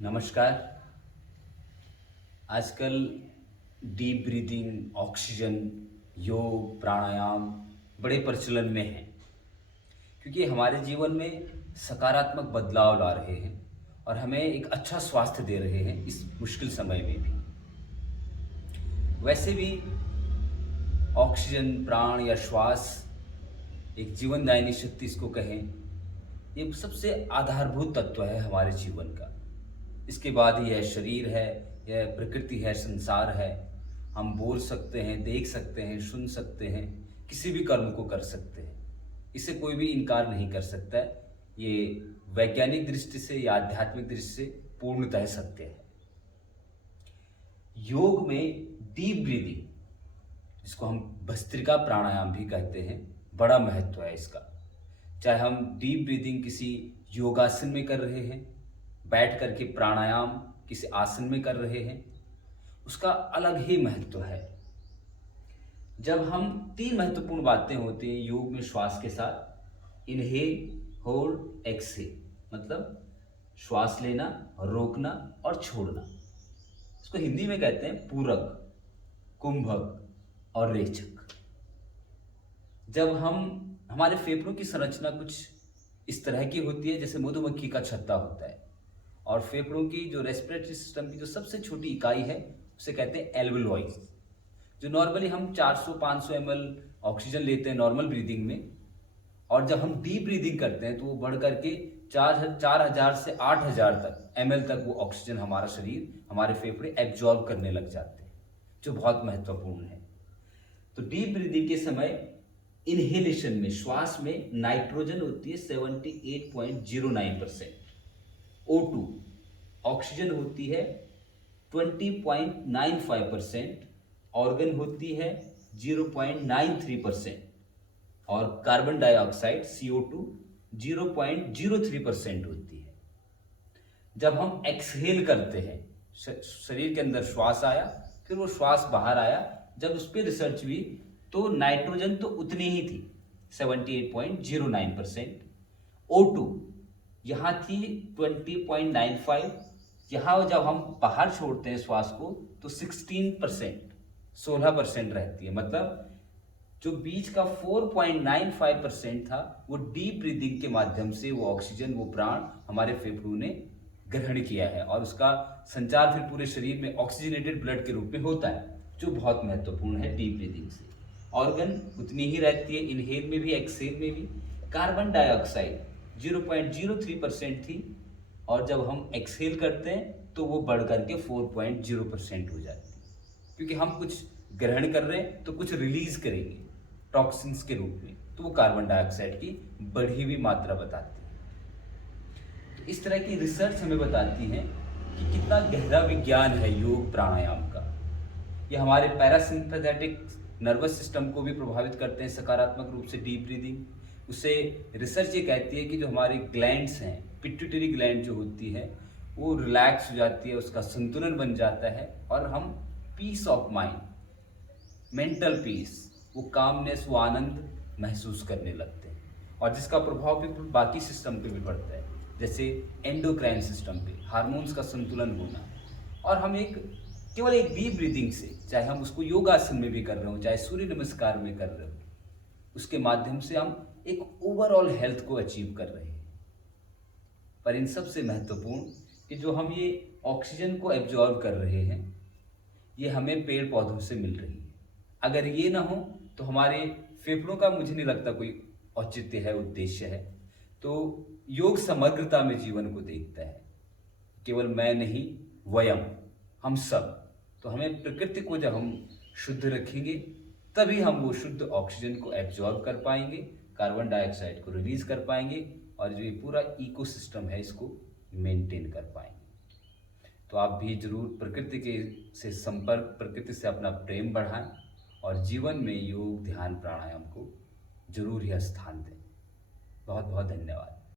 नमस्कार। आजकल deep breathing, oxygen, योग, प्राणायाम बड़े प्रचलन में हैं क्योंकि हमारे जीवन में सकारात्मक बदलाव ला रहे हैं और हमें एक अच्छा स्वास्थ्य दे रहे हैं इस मुश्किल समय में भी। वैसे भी ऑक्सीजन, प्राण या श्वास एक जीवनदायिनी शक्ति इसको कहें, ये सबसे आधारभूत तत्व है हमारे जीवन का। इसके बाद यह शरीर है, यह प्रकृति है, संसार है। हम बोल सकते हैं, देख सकते हैं, सुन सकते हैं, किसी भी कर्म को कर सकते हैं। इसे कोई भी इनकार नहीं कर सकता है। ये वैज्ञानिक दृष्टि से या आध्यात्मिक दृष्टि से पूर्णतः सत्य है। योग में डीप ब्रीदिंग, जिसको हम भस्त्रिका प्राणायाम भी कहते हैं, बड़ा महत्व है इसका। चाहे हम डीप ब्रीदिंग किसी योगासन में कर रहे हैं, बैठ करके प्राणायाम किसी आसन में कर रहे हैं, उसका अलग ही महत्व है। जब हम 3 महत्वपूर्ण बातें होती हैं योग में श्वास के साथ, इनहेल, होल्ड, एक्सहेल, मतलब श्वास लेना, रोकना और छोड़ना। इसको हिंदी में कहते हैं पूरक, कुंभक और रेचक। जब हमारे फेफड़ों की संरचना कुछ इस तरह की होती है जैसे मधुमक्खी का छत्ता होता है, और फेफड़ों की जो रेस्पिरेटरी सिस्टम की जो सबसे छोटी इकाई है उसे कहते हैं एल्वेओलाई। जो नॉर्मली हम 400-500 ml ऑक्सीजन लेते हैं नॉर्मल ब्रीदिंग में, और जब हम डीप ब्रीदिंग करते हैं तो वो बढ़ करके 4000 से 8000 तक ml तक वो ऑक्सीजन हमारा शरीर, हमारे फेफड़े एब्जॉर्ब करने लग जाते हैं, जो बहुत महत्वपूर्ण है। तो डीप ब्रीदिंग के समय इनहेलेशन में, श्वास में नाइट्रोजन होती है 78.09%, O2 ऑक्सीजन होती है 20.95%, ऑर्गन होती है 0.93% और कार्बन डाइऑक्साइड CO2 0.03% होती है। जब हम एक्सहेल करते हैं, शरीर के अंदर श्वास आया, फिर वो श्वास बाहर आया, जब उस पर रिसर्च हुई तो नाइट्रोजन तो उतनी ही थी 78.09%, O2 यहाँ थी 20.95, यहाँ जब हम बाहर छोड़ते हैं श्वास को तो 16% रहती है। मतलब जो बीच का 4.95% था वो डीप ब्रीदिंग के माध्यम से वो ऑक्सीजन, वो प्राण हमारे फेफड़ों ने ग्रहण किया है, और उसका संचार फिर पूरे शरीर में ऑक्सीजनेटेड ब्लड के रूप में होता है, जो बहुत महत्वपूर्ण है डीप ब्रीदिंग से। ऑर्गन उतनी ही रहती है, इनहेल में भी एक्सहेल में भी। कार्बन डाइऑक्साइड 0.03% थी, और जब हम एक्सहेल करते हैं तो वो बढ़ करके 4.0% हो जाती है, क्योंकि हम कुछ ग्रहण कर रहे हैं तो कुछ रिलीज करेंगे टॉक्सिन्स के रूप में, तो वो कार्बन डाइऑक्साइड की बढ़ी हुई मात्रा बताती है। तो इस तरह की रिसर्च हमें बताती है कि कितना गहरा विज्ञान है योग प्राणायाम का। ये हमारे पैरासिम्पैथेटिक नर्वस सिस्टम को भी प्रभावित करते हैं सकारात्मक रूप से डीप ब्रीदिंग। उससे रिसर्च ये कहती है कि जो हमारे ग्लैंड्स हैं, पिट्यूटरी ग्लैंड जो होती है, वो रिलैक्स हो जाती है, उसका संतुलन बन जाता है, और हम peace of mind, mental peace, वो कामनेस, वो आनंद महसूस करने लगते हैं, और जिसका प्रभाव भी बाकी सिस्टम पे भी पड़ता है, जैसे एंडोक्राइन सिस्टम पे, हार्मोन्स का संतुलन होना। और हम केवल एक डीप ब्रीदिंग से, चाहे हम उसको योगासन में भी कर रहे हो, चाहे सूर्य नमस्कार में कर रहे हो, उसके माध्यम से हम एक ओवरऑल हेल्थ को अचीव कर रहे हैं। पर इन सबसे महत्वपूर्ण कि जो हम ये ऑक्सीजन को एब्जॉर्ब कर रहे हैं, ये हमें पेड़ पौधों से मिल रही है। अगर ये ना हो तो हमारे फेफड़ों का मुझे नहीं लगता कोई औचित्य है, उद्देश्य है। तो योग समग्रता में जीवन को देखता है, केवल मैं नहीं, वयम, हम सब। तो हमें प्रकृति को जब हम शुद्ध रखेंगे तभी हम वो शुद्ध ऑक्सीजन को एब्जॉर्ब कर पाएंगे, कार्बन डाइऑक्साइड को रिलीज कर पाएंगे, और जो ये पूरा इकोसिस्टम है इसको मेंटेन कर पाएंगे। तो आप भी जरूर प्रकृति के से संपर्क, प्रकृति से अपना प्रेम बढ़ाएं, और जीवन में योग, ध्यान, प्राणायाम को जरूर ही स्थान दें। बहुत बहुत धन्यवाद।